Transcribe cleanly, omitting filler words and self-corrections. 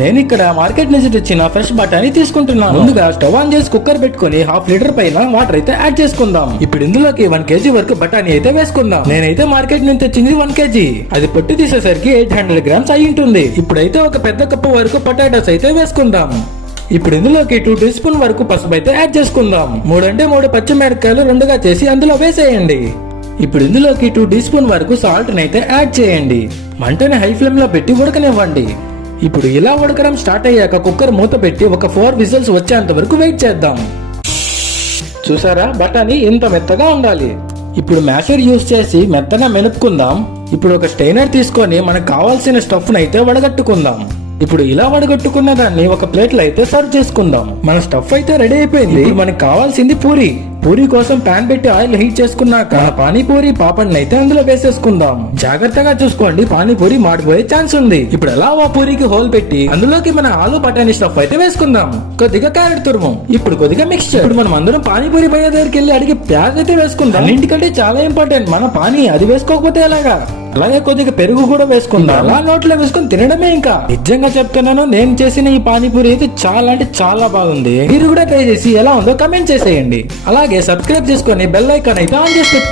నేను ఇక్కడ మార్కెట్ నుంచి తెచ్చిన ఫ్రెష్ బఠానీ తీసుకుంటున్నాను. ముందుగా స్టవ్ ఆన్ చేసి కుక్కర్ పెట్టుకుని 1/2 లీటర్ పైన వాటర్ అయితే యాడ్ చేసుకుందాం. ఇప్పుడు ఇందులోకి 1 kg వరకు బఠానీ అయితే వేసుకుందాం. నేనైతే మార్కెట్ నుంచి తెచ్చింది 1 kg. అది పొట్టు తీసేసరికి 800 grams అయి ఉంటుంది. ఇప్పుడైతే ఒక పెద్ద కప్పు వరకు పొటాటోస్ అయితే వేసుకుందాం. ఇప్పుడు ఇందులోకి 2 టీ స్పూన్ వరకు పసుపు అయితే యాడ్ చేసుకుందాం. 3 పచ్చిమిరపకాయలు రెండుగా చేసి అందులో వేసేయండి. ఇప్పుడు ఇందులోకి 2 టీ స్పూన్ వరకు సాల్ట్ అయితే యాడ్ చేయండి. మంటని హై ఫ్లేమ్ లో పెట్టి ఉడకనివ్వండి. ఇప్పుడు ఇలా ఉడకడం స్టార్ట్ అయ్యాక కుక్కర్ మూత పెట్టి ఒక 4 విజిల్స్ వచ్చేంత వరకు వెయిట్ చేద్దాం. చూసారా, బఠానీ ఇంత మెత్తగా ఉండాలి. ఇప్పుడు మ్యాషర్ యూస్ చేసి మెత్తగా మెనుపుకుందాం. ఇప్పుడు ఒక స్టెయినర్ తీసుకొని మనకు కావాల్సిన స్టఫ్ అయితే వడగట్టుకుందాం. ఇప్పుడు ఇలా వడగట్టుకున్న దాన్ని ఒక ప్లేట్ లో అయితే సర్వ్ చేసుకుందాం. మన స్టఫ్ అయితే రెడీ అయిపోయింది. ఇప్పుడు మనకు కావాల్సింది పూరి. పూరి కోసం పాన్ పెట్టి ఆయిల్ హీట్ చేసుకున్నాక పానీపూరి పాపడ్ని అయితే అందులో వేసేసుకుందాం. జాగ్రత్తగా చూసుకోండి, పానీపూరి మాడిపోయే ఛాన్స్ ఉంది. ఇప్పుడు ఎలా ఆ పూరికి హోల్ పెట్టి అందులోకి మన ఆలు బఠానీ స్టఫ్ అయితే వేసుకుందాం. కొద్దిగా క్యారెట్ తురుము, ఇప్పుడు కొద్దిగా మిక్స్చర్. ఇప్పుడు మనం అందరం పానీపూరి భయ్య దగ్గరికి వెళ్ళి అడిగి ప్యాజ్ అయితే వేసుకుందాం. అన్నింటికంటే చాలా ఇంపార్టెంట్ మన పానీ, అది వేసుకోకపోతే ఎలాగా. అలాగే కొద్దిగా పెరుగు కూడా వేసుకుందాం. అలా నోట్లో వేసుకుని తినడమే. ఇంకా నిజంగా చెప్తున్నాను, నేను చేసిన ఈ పానీపూరి అయితే చాలా అంటే చాలా బాగుంది. మీరు కూడా ట్రై చేసి ఎలా ఉందో కమెంట్ చేసేయండి. అలాగే సబ్స్క్రైబ్ చేసుకొని బెల్ ఐకాన్ అయితే ఆన్ చేసి పెట్టుకోండి.